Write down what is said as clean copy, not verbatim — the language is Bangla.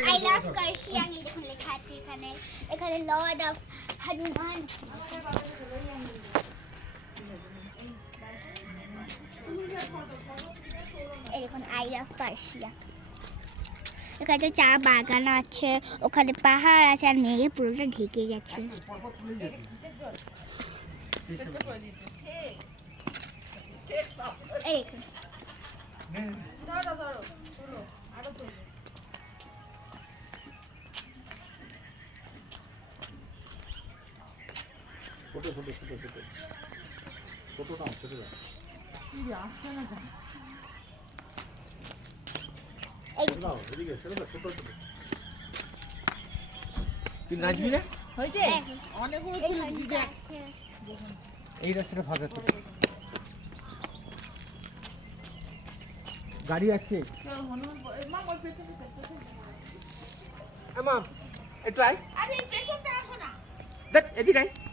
আই লাভ কার্শিয়াং এই দেখুন লেখা আছে এখানে এখানে লর্ড অফ হনুমান এই দেখুন আই লাভ কার্শিয়াং এখানে চা বাগান আছে ওখানে পাহাড় আছে আর মেঘে পুরোটা ঢেকে গেছে এই দেখুন তুই নাচবি না হয়েছে অনেকগুলো তুলে দেখ এই রাস্তাটা ফাঁকা কর গাড়ি আসছে মাম একটু আয় আরে পেছনটা আসো না দেখ এদিকে আয়